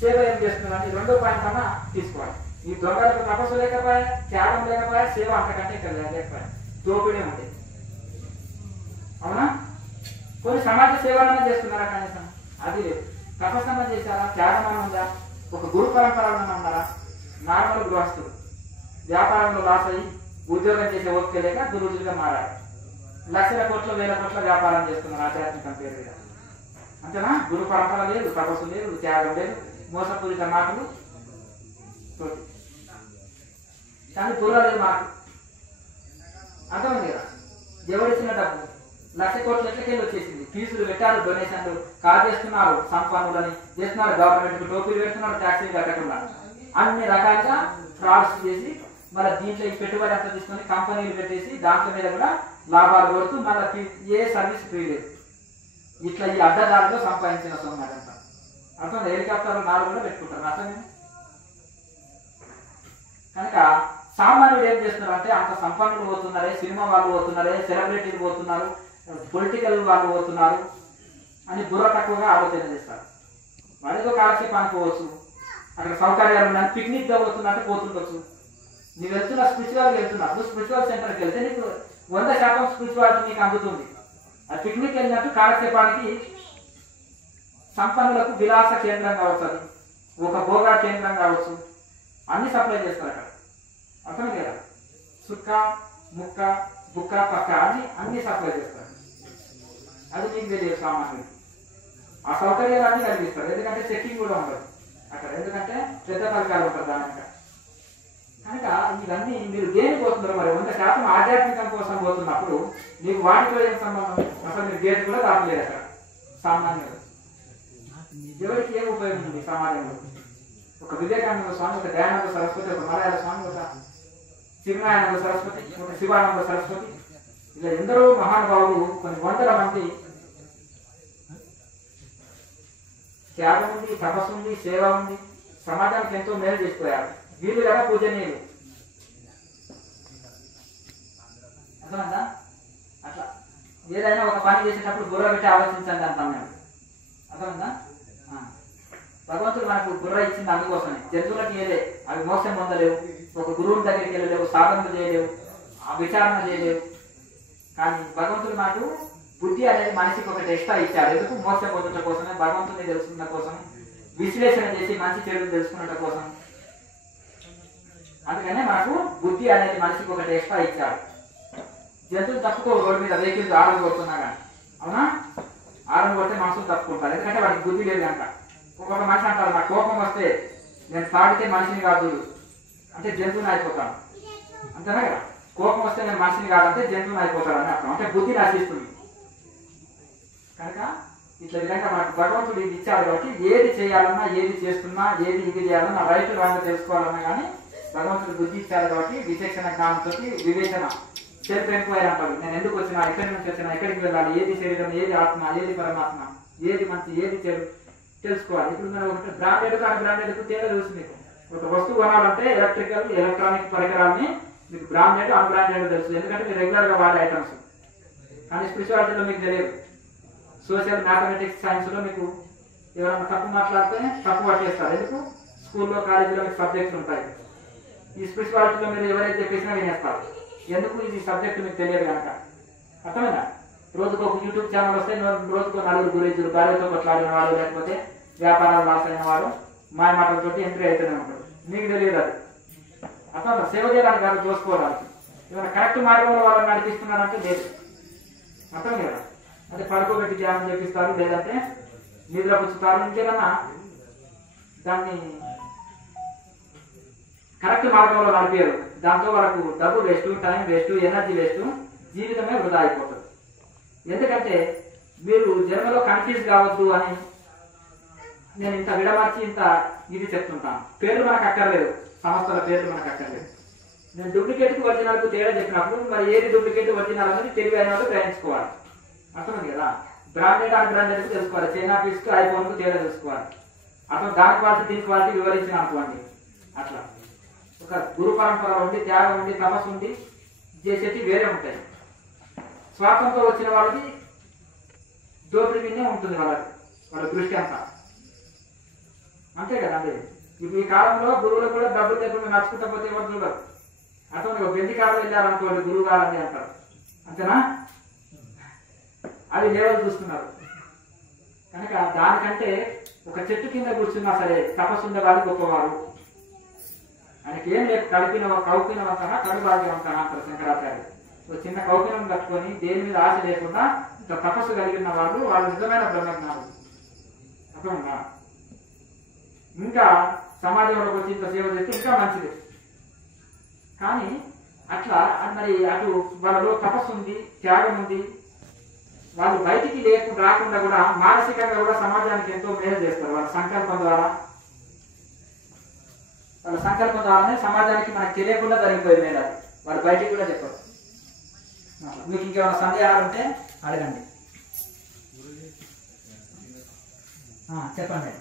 సేవ ఏం చేస్తున్నారా అని 2వ పాయింట్ అన్నా తీసుకోవాలి. ఈ దొంగలకు తపస్సు లేకపోయా, త్యాగం లేకపోయా, సేవ అంతకంటే ఇక్కడ లేకపోయా, దోపిడే ఉంది. అవునా? కొన్ని సమాజ సేవలన్నా చేస్తున్నారా కనీసం, అది లేదు. తపస్సన్నా చేశారా, త్యాగం అన్న ఉందా, ఒక గురు పరంపరన్నా ఉన్నారా? నార్మల్ గృహస్థుడు వ్యాపారంలో లాస్ అయ్యి ఉద్యోగం చేసే ఓపిక లేక దురుజులుగా మారారు. లక్షల కోట్ల వేల కోట్ల వ్యాపారం చేస్తున్నారు ఆధ్యాత్మికం పేరు మీద. అంతేనా? గురు పరంపర లేదు, తపస్సు లేదు, త్యాగం లేదు, మోసపూరిత మాటలు, కానీ పూర్వలేదు మాకు. అర్థమైంది కదా? ఎవరిచ్చిన డబ్బు 1,00,000 కోట్ల ఎట్లకెళ్ళి వచ్చేసింది. ఫీజులు పెట్టారు, డొనేషన్లు కాజేస్తున్నారు, సంపన్నులని చేస్తున్నారు, గవర్నమెంట్ కు టోపీలు పెడుతున్నారు, ట్యాక్సీలు కట్టకుండా అన్ని రకాలుగా ఫ్రాడ్స్ చేసి మళ్ళీ దీంట్లో ఈ పెట్టుబడి అంతా తీసుకొని కంపెనీలు పెట్టేసి దాంట్లో మీద కూడా లాభాలు కొడుతూ మళ్ళీ ఏ సర్వీస్ ఫ్రీ లేదు. ఇట్లా ఈ అడ్డదారిలో సంపాదించిన సొమ్ము అదంతా. అర్థం? హెలికాప్టర్లు 4 కూడా పెట్టుకుంటారు అర్థమే. కనుక సామాన్యుడు ఏం చేస్తున్నారు అంటే అంత సంపన్నులు పోతున్నారే, సినిమా వాళ్ళు పోతున్నారే, సెలబ్రిటీలు పోతున్నారు, పొలిటికల్ వాళ్ళు పోతున్నారు అని బుర్ర తక్కువగా ఆలోచన చేస్తారు. వాడితో కాలక్షేపానికి పోవచ్చు, అక్కడ సౌకర్యాలు ఉన్నాయి, పిక్నిక్ గా పోతున్నట్టు పోతుండొచ్చు. నువ్వు వెళ్తున్నా స్పిరిచువల్గా వెళ్తున్నావు, నువ్వు స్పిరిచువల్ సెంటర్కి వెళ్తే నీకు 100% స్పిరిచువాలిటీ నీకు అందుతుంది. ఆ పిక్నిక్ వెళ్ళినట్టు కాలక్షేపానికి సంపన్నులకు విలాస కేంద్రం కావచ్చు, అది ఒక భోగా కేంద్రం కావచ్చు, అన్ని సప్లై చేస్తారు అక్కడ. అర్థమే కదా? సుక్క ముక్క బుక్క పక్క అన్ని సప్లై చేస్తారు. అది మీకు తెలియదు సామాన్యుడు. ఆ సౌకర్యాలు అన్ని కలిగిస్తారు. ఎందుకంటే చెక్కింగ్ కూడా ఉండదు అక్కడ, ఎందుకంటే పెద్ద పథకాలు ఉంటారు దాని. కనుక ఇవన్నీ మీరు దేనికి పోతున్నారు మరి? 100% ఆధ్యాత్మికం కోసం పోతున్నప్పుడు మీకు వాటితో ఏం సంబంధం? అసలు మీరు గేట్ కూడా దాటలేదు అక్కడ. సామాన్యుడు ఎవరికి ఏం ఉపయోగం ఉంది సమాజంలో? ఒక వివేకానంద స్వామి, ఒక దయానంద సరస్వతి, ఒక మలయాళ స్వామి, ఒక చిన్మయానంద సరస్వతి, ఒక శివానంద సరస్వతి, ఇలా ఎందరో మహానుభావులు, కొన్ని 100ల మంది త్యాగం ఉంది, తపస్సు ఉంది, సేవ ఉంది, సమాజానికి ఎంతో మేలు చేసిపోయారు. వీళ్ళు కదా పూజనీయులు. అర్థమైందా? అట్లా ఏదైనా ఒక పని చేసేటప్పుడు బుర్ర పెట్టి ఆలోచించండి అంటాం మేము. అర్థమైందా? భగవంతుడు మనకు బుర్ర ఇచ్చింది అందుకోసమే. జంతువులకు ఏదే, అవి మోసం పొందలేవు, ఒక గురువుని దగ్గరికి వెళ్ళలేవు, సాధనలు చేయలేవు, విచారణ చేయలేవు. కానీ భగవంతుడు మనకు బుద్ధి అనేది మనిషికి ఒకటి ఎక్స్ట్రా ఇచ్చాడు. ఎందుకు? మోసం పొందడం కోసమే, భగవంతుడిని తెలుసుకున్న కోసం, విశ్లేషణ చేసి మంచి చెడులు తెలుసుకున్న కోసం. అందుకనే మనకు బుద్ధి అనేది మనిషికి ఒకటి ఎక్స్ట్రా ఇచ్చాడు. జంతువులు తప్పుకో రోడ్డు మీద వెహికల్స్ ఆరుని కొడుతున్నా కానీ, అవునా? ఆరుని కొడితే మనుషులు తప్పుకుంటారు, ఎందుకంటే వాడికి బుద్ధి లేదు కనుక. ఒక్కొక్క మనిషి అంటారు నాకు కోపం వస్తే నేను తాడితే మనిషిని కాదు అంటే జంతువుని అయిపోతాను, అంతేనా కదా? కోపం వస్తే నేను మనిషిని కాదంటే జంతువుని అయిపోతాడని అర్థం, అంటే బుద్ధి నశిస్తుంది. కనుక ఇట్లా విధంగా మనకు భగవంతుడు ఇది ఇచ్చాడు కాబట్టి ఏది చేయాలన్నా, ఏది చేస్తున్నా, ఏది ఇది చేయాలన్నా, రైతు రాగా తెలుసుకోవాలన్నా కానీ భగవంతుడు బుద్ధి ఇచ్చాడు కాబట్టి విచక్షణ జ్ఞానంతో వివేచన, సెల్ఫ్ ఎంక్వైరీ అంటారు. నేను ఎందుకు వచ్చినా, ఎక్కడి నుంచి వచ్చినా, ఎక్కడికి వెళ్ళాలి, ఏది శరీరం, ఏది ఆత్మ, ఏది పరమాత్మ, ఏది మంచి, ఏది చెడు తెలుసుకోవాలి. ఇప్పుడు మనం ఒకటి బ్రాండెడ్ అన్బ్రాండెడ్ తేడా తెలుసు మీకు. ఒక వస్తువు కొనాలంటే ఎలక్ట్రికల్, ఎలక్ట్రానిక్ పరికరాలని మీకు బ్రాండెడ్ అన్బ్రాండెడ్ తెలుసు, ఎందుకంటే మీరు రెగ్యులర్ గా వాడే ఐటమ్స్. కానీ స్పిరిచువాలిటీలో మీకు తెలియదు. సోషల్, మ్యాథమెటిక్స్, సైన్స్ లో మీకు ఎవరైనా తప్పు మాట్లాడితే తప్పు పట్టేస్తారు. ఎందుకు? స్కూల్లో, కాలేజీలో మీకు సబ్జెక్టులు ఉంటాయి. ఈ స్పిరిచువాలిటీలో మీరు ఎవరైతే చెప్పేసినా వినేస్తారు. ఎందుకు? ఇది సబ్జెక్టు మీకు తెలియదు కనుక. అర్థమైనా? రోజుకు ఒక యూట్యూబ్ ఛానల్ వస్తే రోజుకు 4 గురించులు, భార్యతో కొట్లాడిన వాళ్ళు, లేకపోతే వ్యాపారాలు లాస్ అయిన వాడు మాయ మాటలతోటి ఎంట్రీ అయితేనే ఉంటాడు. మీకు తెలియదు అది. అసలు సేవ చేయడానికి కాదు, చూసుకోవడానికి. ఏమైనా కరెక్ట్ మార్గంలో వాళ్ళని నడిపిస్తున్నారంటే లేదు. అర్థం కదా. అంటే పడుకోబెట్టి ధ్యానం చేపిస్తారు, లేదంటే నిద్ర పుచ్చుతారు, ఇంకేదన్నా దాన్ని కరెక్ట్ మార్గంలో నడిపారు. దాంతో వాళ్ళకు డబ్బు waste, time waste, energy waste, జీవితమే వృధా అయిపోతుంది. ఎందుకంటే మీరు జన్మలో కన్ఫ్యూజ్ కావద్దు అని నేను ఇంత విడమర్చి ఇంత ఇది చెప్తుంటాను. పేర్లు మనకు అక్కర్లేదు, సంస్థల పేర్లు మనకు అక్కర్లేదు. నేను డూప్లికేట్కి ఒరిజినల్కు తేడా చెప్పినప్పుడు మరి ఏది డూప్లికేట్ ఒరిజినల్ అనేది తెలివైన వాళ్ళు గ్రహించుకోవాలి. అర్థమైంది కదా. బ్రాండెడ్ అండ్ బ్రాండెడ్ తెలుసుకోవాలి. చైనా పీస్కు ఐఫోన్కు తేడా తెలుసుకోవాలి. అతను దాని క్వాలిటీ దీని క్వాలిటీ వివరించిన అనుకోండి. అట్లా ఒక గురు పరంపర ఉండి, త్యాగం ఉండి, తపస్సు ఉండి చేసేటి వేరే ఉంటాయి. స్వార్థంతో వచ్చిన వాళ్ళకి దోపిడీ వినే ఉంటుంది వాళ్ళ దృష్టి అంతా. అంతే కదా. అంటే ఇప్పుడు ఈ కాలంలో గురువులు కూడా డబ్బులు లేకుండా నడుచుకుంటా పోతే ఎవరు చూడరు. అతను వెండి కాలం వెళ్ళారనుకోండి, గురువు కాలని అంటారు. అంతేనా. అది లేవలు చూస్తున్నారు. కనుక దానికంటే ఒక చెట్టు కింద కూర్చున్నా సరే తపస్సు ఉండేవాడు గొప్పవాడు. ఆయనకి ఏం లేదు, కౌపినవంతన కడుభాగ్యవంతన అంటారు శంకరాచార్య. చిన్న కౌపినం కట్టుకొని దేని మీద ఆశ లేకుండా ఇంత తపస్సు కలిగిన వాళ్ళు నిజమైన బ్రహ్మజ్ఞానులు. అర్థమన్నా. ఇంకా సమాజంలోకి వచ్చి ఇంత సేవ చేస్తే ఇంకా మంచిది. కానీ అట్లా మరి అటు వాళ్ళలో తపస్సు ఉంది, త్యాగం ఉంది. వాళ్ళు బయటికి రాకుండా కూడా మానసికంగా కూడా సమాజానికి ఎంతో మేలు చేస్తారు. వాళ్ళ సంకల్పం ద్వారానే సమాజానికి మనకు తెలియకుండా జరిగిపోయింది మేలు. అది వాళ్ళు బయటికి కూడా చెప్పరు. మీకు ఇంకేమైనా సందేహాలు ఉంటే అడగండి. చెప్పండి.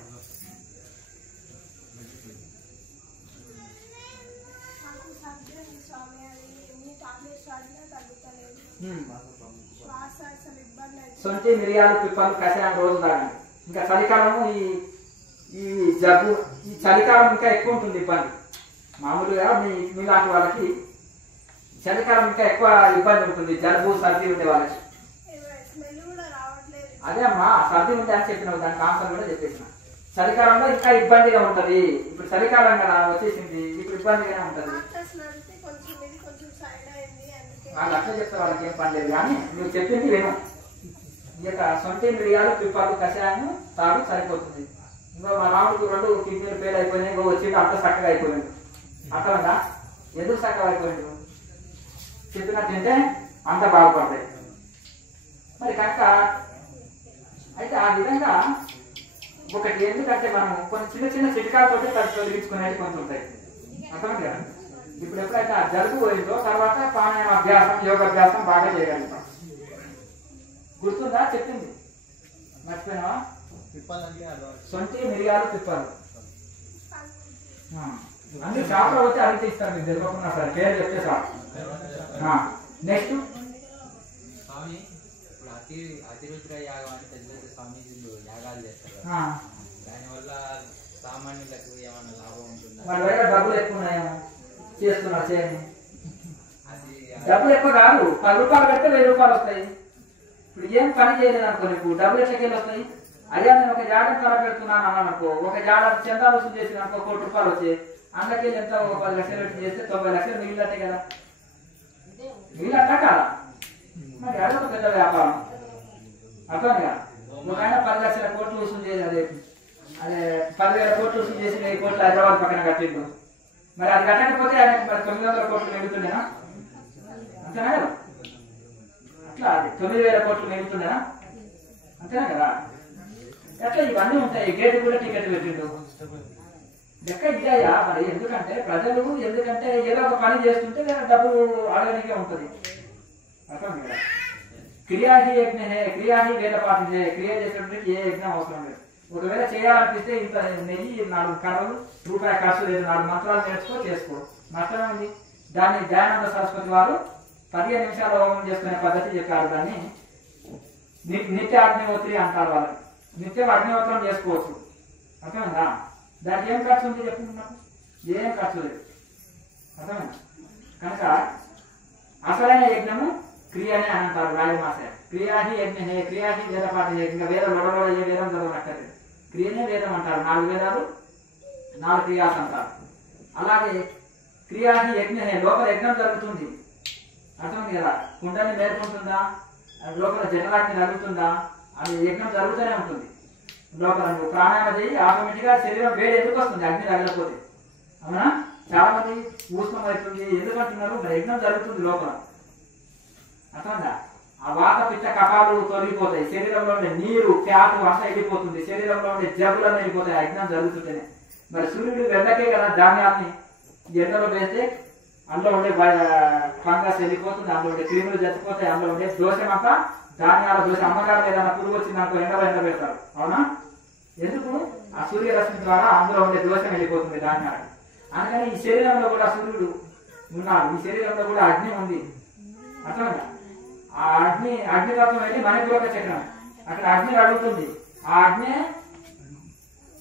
సొంటి మిరియాలు పిప్పలు కషాయం రోజు తాగండి. ఇంకా చలికాలము ఈ జబ్బు, ఈ చలికాలం ఇంకా ఎక్కువ ఉంటుంది ఇబ్బంది. మామూలుగా మీలాంటి వాళ్ళకి చలికాలం ఇంకా ఎక్కువ ఇబ్బంది ఉంటుంది. జలుబు సర్ది ఉండే వాళ్ళకి. అదే అమ్మా, సర్ది ఉంటే అని చెప్పినావు, దానికి ఆన్సర్ కూడా చెప్పేసిన. చలికాలంలో ఇంకా ఇబ్బందిగా ఉంటది. ఇప్పుడు చలికాలం కదా వచ్చేసింది, ఇప్పుడు ఇబ్బందిగానే ఉంటది. వాళ్ళు అట్లా చెప్తే వాళ్ళకి ఏం పని లేదు. కానీ నువ్వు చెప్పింది విను. ఈ యొక్క సొంటి మిరియాలు పిప్పాలు కషాయం తాగు, సరిపోతుంది. ఇంకో మా రాముడికి 2 కిడ్నీలు ఫెయిల్ అయిపోయినాయి, ఇంకో వచ్చి అంత చక్కగా అయిపోయింది. అర్థమైందా. ఎందుకు చక్కగా అయిపోయింది? చెప్పినట్టు తింటే అంత బాగుపడతాయి. మరి కనుక అయితే ఆ విధంగా ఒకటి ఎందుకంటే మనం కొన్ని చిన్న చిన్న చిట్కాలతో తొలగించుకునేవి కొంచెం ఉంటాయి. అర్థమైంది కదా. ఇప్పుడు ఎప్పుడైతే ఆ జలుబు పోయిందో తర్వాత ప్రాణాయామ అభ్యాసం, యోగాభ్యాసం బాగా చేయగలుగుతాం. గుర్తుందా? చెప్పింది మర్చిపోయినావా? సొంటి మిరియాలు పిప్పాలు అన్ని షాప్లో వచ్చి అడిగితే ఇస్తారు. మీకు తెలియకుండా సరే పేరు చెప్తే సార్. నెక్స్ట్ అతిరుద్ర యాగం అని పెద్ద పెద్ద స్వామీజీలు యాగాలు చేస్తారు. దానివల్ల సామాన్యులకు ఏమైనా లాభం ఉంటుందా? వాళ్ళ దగ్గర డబ్బులు ఎక్కువ ఉన్నాయేమో చేస్తున్నారు. చేయండి. డబ్బులు ఎక్కువ కాదు, 10 రూపాయలు పెడితే 1000 రూపాయలు వస్తాయి. ఇప్పుడు ఏం పని చేయలేదు అనుకో, నీకు డబ్బులు ఎట్లకెళ్ళి వస్తాయి? అదే నేను ఒక జాడ తల పెడుతున్నాను అన్నానుకో, ఒక జాడ చందా వసూలు చేసిన అనుకో, 1 కోటి రూపాయలు వచ్చాయి. అందుకెళ్ళి ఎంత 10 లక్షలు పెట్టి చేస్తే 90 లక్షలు మిగిలినట్టే కదా. మిగిలినట్ట కాదా? మరి అదొక పెద్ద వ్యాపారం. అర్థంగా ఒక ఆయన 10 లక్షల కోట్లు వసూలు చేసి అదే 10,000 కోట్లు వసూలు చేసి 1000 కోట్లు హైదరాబాద్ పక్కన కట్టిండు. మరి అది కట్టకపోతే ఆయన మరి 900 కోట్లు మిగులుతుండేనా? అంతేనా కదా. అట్లా అది 9,000 కోట్లు మిగులుతుండేనా? అంతేనా కదా. అట్లా ఇవన్నీ ఉంటాయి. గేటు కూడా టికెట్ పెట్టిండు. లెక్క ఇయ్యా మరి. ఎందుకంటే ప్రజలు ఏదో ఒక పని చేస్తుంటే డబ్బులు అడగనికే ఉంటుంది. అర్థం కదా. క్రియాహి యజ్ఞ క్రియాహి వేదపాఠి క్రియ చేసేటప్పుడు ఏ యజ్ఞం అవసరం లేదు. ఒకవేళ చేయాలనిపిస్తే ఇంత నెయ్యి 4 కర్రలు రూపాయి ఖర్చు లేదు, 4 మంత్రాలు చేసుకో, నష్టమే ఉంది. దాన్ని దయానంద సరస్వతి వారు 15 నిమిషాలు హోమం చేసుకునే పద్ధతి చెప్పారు. దాన్ని నిత్య అగ్నిహోత్రి అంటారు. వాళ్ళకి నిత్యం అగ్నిహోత్రం చేసుకోవచ్చు. అర్థమైందా. దానికి ఏం ఖర్చు ఉంది చెప్పుకున్నాం? ఏం ఖర్చు లేదు. అర్థమైందా. కనుక అసలైన యజ్ఞము క్రియనే అని అంటారు రాయమాస. క్రియాహి యజ్ఞ క్రియాహి వేదపాఠ. ఇంకా వేదం లొడలో ఏ వేదం చదవనక్కర్లేదు. క్రియనే వేదం అంటారు. 4 వేదాలు 4 క్రియాస్ అంటారు. అలాగే క్రియాని యజ్ఞ లోపల యజ్ఞం జరుగుతుంది. అర్థమైంది కదా. కుండని మేల్కొంటుందా, లోపల జఠరాగ్ని జరుగుతుందా, అది యజ్ఞం జరుగుతూనే ఉంటుంది. లోపల నువ్వు ప్రాణాయామం చేయి, ఆటోమేటిక్గా శరీరం వేడి ఎందుకు వస్తుంది? అగ్ని తగలకపోతే. అవునా? చాలా మంది ఉష్ణం అవుతుంది ఎందుకంటున్నారు, మరి యజ్ఞం జరుగుతుంది లోపల. అర్థమైందా? ఆ వాత పిత్త కపాలు తొలగిపోతాయి, శరీరంలో ఉండే నీరు ఫ్యాట్ అంతా వెళ్ళిపోతుంది, శరీరంలో ఉండే జబ్బులను వెళ్ళిపోతాయి యజ్ఞం జరుగుతుంటేనే. మరి సూర్యుడు వెంటకే కదా ధాన్యాన్ని ఎండలో వేస్తే అందులో ఉండే ఫంగస్ వెళ్ళిపోతుంది, అందులో ఉండే క్రిములు చచ్చిపోతాయి, అందులో ఉండే దోషం అంతా ధాన్యాల దోషం. అమ్మగారు ఏదైనా పురుగు వచ్చింది అనుకో ఎండలో ఎండబెడతారు. అవునా? ఎందుకు? ఆ సూర్యరశ్మి ద్వారా అందులో ఉండే దోషం వెళ్ళిపోతుంది ధాన్యాలు. అందుకని ఈ శరీరంలో కూడా సూర్యుడు ఉన్నాడు, ఈ శరీరంలో కూడా అగ్ని ఉంది. అర్థమైందా? ఆ అగ్నితత్వం వెళ్ళి మణిపూరక చక్రం, అక్కడ అగ్ని అడుగుతుంది. ఆ అగ్ని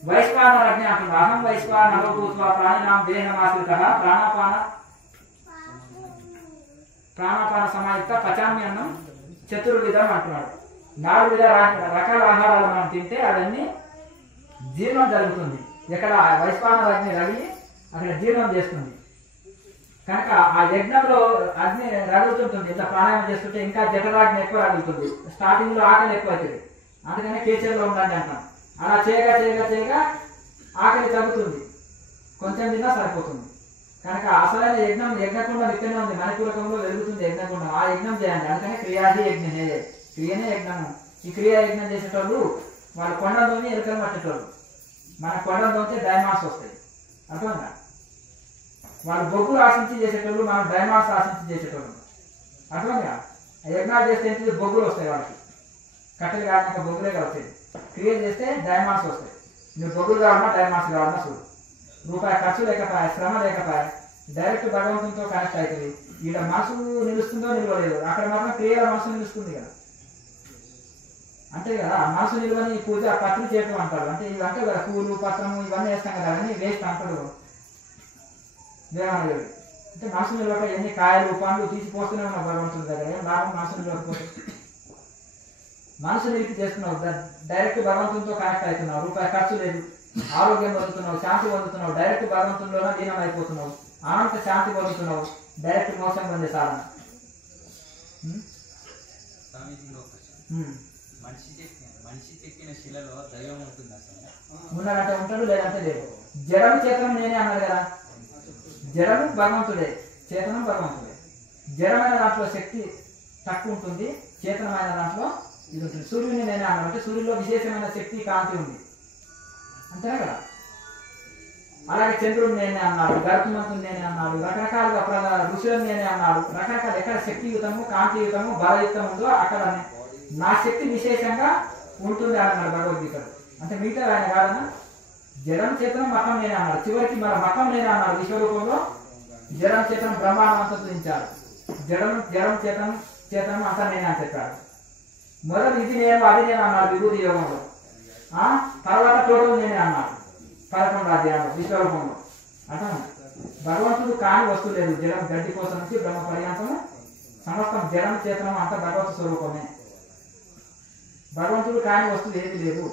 వైశ్వాన అగ్ని అంటుంది. అహం వైశ్వాన నవభూత్వ ప్రాణినాం దేహమాశ్రిత ప్రాణాపాన సమాయుక్త పచామ్యన్నం చతుర్విధం అంటున్నాడు. 4 రకాల ఆహారాలు మనం తింటే అవన్నీ జీర్ణం జరుగుతుంది. ఎక్కడ వైశ్వాన అగ్ని రగి అక్కడ జీర్ణం చేస్తుంది. కనుక ఆ యజ్ఞంలో అగ్ని రగులుతుంటుంది. ఇంత ప్రాణాయామం చేస్తుంటే ఇంకా జఠరాగ్ని ఎక్కువ రగులుతుంది. స్టార్టింగ్ లో ఆకలి ఎక్కువ అవుతుంది, అందుకనే కేచర్లో ఉండండి అంటాం. అలా చేయగా చేయగా చేయగా ఆకలి తగ్గుతుంది, కొంచెం తిన్నా సరిపోతుంది. కనుక అసలైన యజ్ఞం యజ్ఞకుండా ఇక్కడనే ఉంది, మణిపూరకంలో వెలుగుతుంది యజ్ఞకుండా. ఆ యజ్ఞం చేయండి. అందుకనే క్రియాది యజ్ఞమే, క్రియనే యజ్ఞం. ఈ క్రియా యజ్ఞం చేసేటోళ్ళు వాళ్ళు కొండలోని ఎలుకలు పట్టేటోళ్ళు. మన కొండలోంటే డైమాస్ వస్తాయి. అర్థంగా వాళ్ళు బొగ్గులు ఆశించి చేసేటోళ్ళు, మనం డైమాస్ ఆశించి చేసేటోళ్ళు. అర్థంగా యజ్ఞాలు చేస్తే ఏంటి? బొగ్గులు వస్తాయి వాళ్ళకి. కట్టెలు కాక బొగ్గులే కావచ్చు. క్రియ చేస్తే డైమాస్ వస్తాయి. నువ్వు బొగ్గులు కావాలన్నా డైమాస్ కావాలన్నా చూడు. రూపాయి ఖర్చు లేకపోయా, శ్రమ లేకపోయా, డైరెక్ట్ భగవంతునితో కనెక్ట్ అవుతుంది. ఇక్కడ మనసు నిలుస్తుందో నిలవలేదు, అక్కడ మాత్రం క్రియల మనసు నిలుస్తుంది కదా. అంతే కదా. ఆ మనసు నిలువని పూజ పత్రి చేయటం అంటారు. అంటే ఇవి అంటే కదా పూలు పత్రము ఇవన్నీ వేస్తాం కదా, అవన్నీ వేస్ట్ అంటాడు దేవాలయం. అంటే మనసు నిలవక ఎన్ని కాయలు పండ్లు తీసి పోస్తూనే ఉన్నావు భగవంతుని దగ్గర, ఏం లాభం? మనసు నిలవకపోతే మనసు నిలిపి చేస్తున్నావు, డైరెక్ట్ భగవంతునితో కనెక్ట్ అవుతున్నావు, రూపాయి ఖర్చు లేదు, ఆరోగ్యం పొందుతున్నావు, శాంతి పొందుతున్నావు, డైరెక్ట్ భగవంతునిలోనే లీనం అయిపోతున్నావు, అనంత శాంతి పొందుతున్నావు, డైరెక్ట్ మోసం పొందే సాధన. మనిషి చెక్కిన శిలలో దైవం ఉంటుంది అసలు? ఉన్నాడంటే ఉంటాడు, లేదంటే లేదు. జడము చేతనం నేనే అన్నాడు కదా. జడము భగవంతుడే, చేతనం భగవంతుడే. జడమైన దాంట్లో శక్తి తక్కువ ఉంటుంది, చేతనమైన దాంట్లో ఇది ఉంటుంది. సూర్యుని నేనే అన్నాడు అంటే సూర్యులో విశేషమైన శక్తి కాంతి ఉంది, అంతేనా కదా. అలాగే చంద్రుడు నేనే అన్నాడు, గర్భమంతుని నేనే అన్నాడు, రకరకాలుగా ఋషులను నేనే అన్నాడు. రకరకాల ఎక్కడ శక్తియుతము కాంతియుతము బలయుతం ఉందో అక్కడ నా శక్తి విశేషంగా ఉంటుంది అని అన్నాడు భగవద్గీతలో. అంటే మిగతా ఆయన కాదన్నా. జడం చేతనం మతం నేనే అన్నాడు, చివరికి మన మతం నేనే అన్నాడు. విశ్వరూపంలో జడం చేతనం బ్రహ్మాండం అంతా చూపించాడు. జడం చేతనం అంతా నేనే అని చెప్పాడు. మొదలు ఇది నేను అది నేను అన్నాడు విభూతి యోగంలో. తర్వాత టోటల్ నేనే అన్నాడు 11వ అధ్యాయంలో విశ్వరూపంలో. అర్థం భగవంతుడు కాని వస్తువు లేదు. జడం గడ్డి కోసం నుంచి బ్రహ్మ పర్యాంతము సమస్తం జడం చేతనం అంతా భగవత్ స్వరూపమే. భగవంతుడు కాని వస్తువు ఏది లేదు.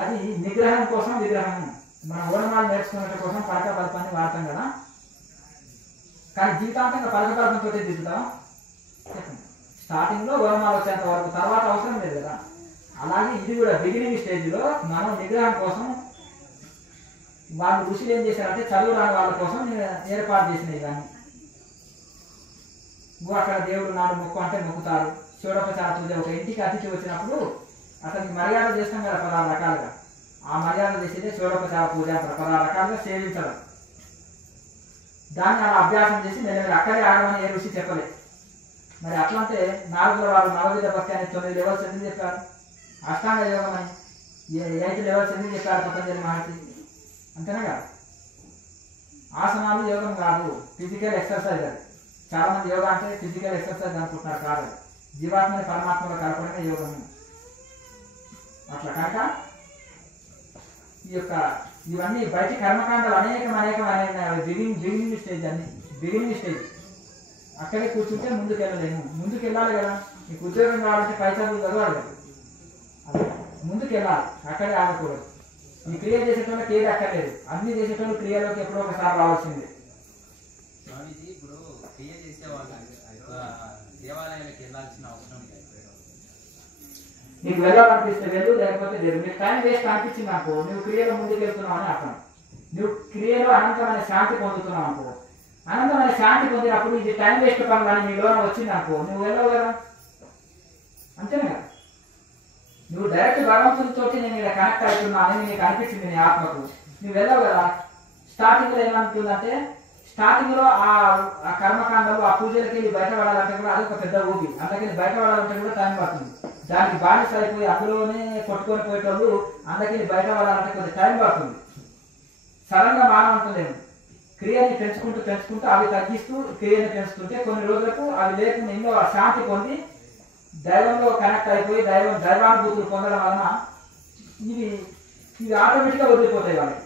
అది నిగ్రహం కోసం విగ్రహం. మన ఓనమాలు నేర్చుకునే కోసం పలక పలపాన్ని వాడతాం కదా, కానీ జీవితాంతంగా పలక పలకంతో దిగుతాం. స్టార్టింగ్ లో ఓనమాలు వచ్చేంత వరకు, తర్వాత అవసరం లేదు కదా. అలాగే ఇది కూడా బిగినింగ్ స్టేజ్ లో మనం నిగ్రహం కోసం వాళ్ళు ఋషులు ఏం చేశారంటే చదువు రాని వాళ్ళ కోసం ఏర్పాటు చేసినవి. కానీ అక్కడ దేవుడు నాడు మొక్కు అంటే మొక్కుతారు. షోడోపచార పూజ, ఒక ఇంటికి అతిథి వచ్చినప్పుడు అతనికి మర్యాద చేస్తాం కదా 16 రకాలుగా. ఆ మర్యాద చేసేదే షోడోపచార పూజ అంటారు. 16 రకాలుగా సేవించడం. దాన్ని అలా అభ్యాసం చేసి నేను అక్కడే ఆగమని ఏ ఋషి చెప్పలేదు. మరి అట్లంటే 4 వాళ్ళు నవవిధ భక్తి అని 9 లెవెల్స్ ఎందుకు చెప్పారు? అష్టాంగ యోగం అని 8 లెవెల్స్ ఎందుకు చెప్పారు పతంజలి మహర్షి? అంతేనా కదా. ఆసనాలు యోగం కాదు, ఫిజికల్ ఎక్సర్సైజ్. అది చాలా మంది యోగా అంటే ఫిజికల్ ఎక్సర్సైజ్ అనుకుంటున్నారు. కాదు, జీవాత్మని పరమాత్మలో కలపడమే యోగము. అట్లా కనుక ఈ యొక్క ఇవన్నీ బయట కర్మకాండాలు అనేకమైన బిగినింగ్ స్టేజ్. అన్ని బిగినింగ్ స్టేజ్. అక్కడే కూర్చుంటే ముందుకు వెళ్ళలేము. ముందుకు వెళ్ళాలి కదా. మీకు ఉద్యోగం కావాలంటే పై చదువు చదవాలి కదా. ముందుకు వెళ్ళాలి, అక్కడే ఆగకూడదు. ఈ క్రియ చేసేటోళ్ళకి ఏది అక్కర్లేదు, అన్ని చేసేటోళ్ళు క్రియలోకి ఎప్పుడో ఒకసారి రావాల్సిందే. స్వామీజీ ఇప్పుడు క్రియ చేసేవాళ్ళు దేవాలయాలకు వెళ్ళాల్సిన అవసరం లేదు. నీకు వెళ్ళాలనిపిస్తే వెళ్ళు, లేకపోతే లేదు. నీకు టైం వేస్ట్ అనిపించింది అనుకో, నువ్వు క్రియలో ముందుకు వెళ్తున్నావు అని అర్థం. నువ్వు క్రియలో అనంతమైన శాంతి పొందుతున్నావు అనుకో, అనంతమైన శాంతి పొందినప్పుడు ఇది టైం వేస్ట్ పనులు అని నీలో వచ్చింది అనుకో, నువ్వు వెళ్ళవు కదా, అంతేనా? నువ్వు డైరెక్ట్ భగవంతునితో నేను ఇలా కనెక్ట్ అవుతున్నా అని నీకు అనిపించింది నీ ఆత్మకు, నువ్వు వెళ్ళవు కదా. స్టార్టింగ్ లో ఏమనుకుందంటే, స్టార్టింగ్ లో ఆ కర్మకాండలు ఆ పూజలకి వెళ్ళి బయటపడాలంటే కూడా అది ఒక పెద్ద ఊపి, అందుకని బయటపడాలంటే కూడా టైం పడుతుంది. దానికి బానిస అయిపోయి అందులోనే కొట్టుకొని పోయేటోళ్ళు అందుకని బయటపడాలంటే కొంచెం టైం పడుతుంది. సడన్ గా మానవంతలేము. క్రియని పెంచుకుంటూ పెంచుకుంటూ అవి తగ్గిస్తూ క్రియని పెంచుతుంటే కొన్ని రోజులకు అవి లేకుండా ఎన్నో శాంతి పొంది దైవంలో కనెక్ట్ అయిపోయి దైవానుభూతులు పొందడం వలన ఇవి ఆటోమేటిక్గా వదిలిపోతాయి వాళ్ళకి.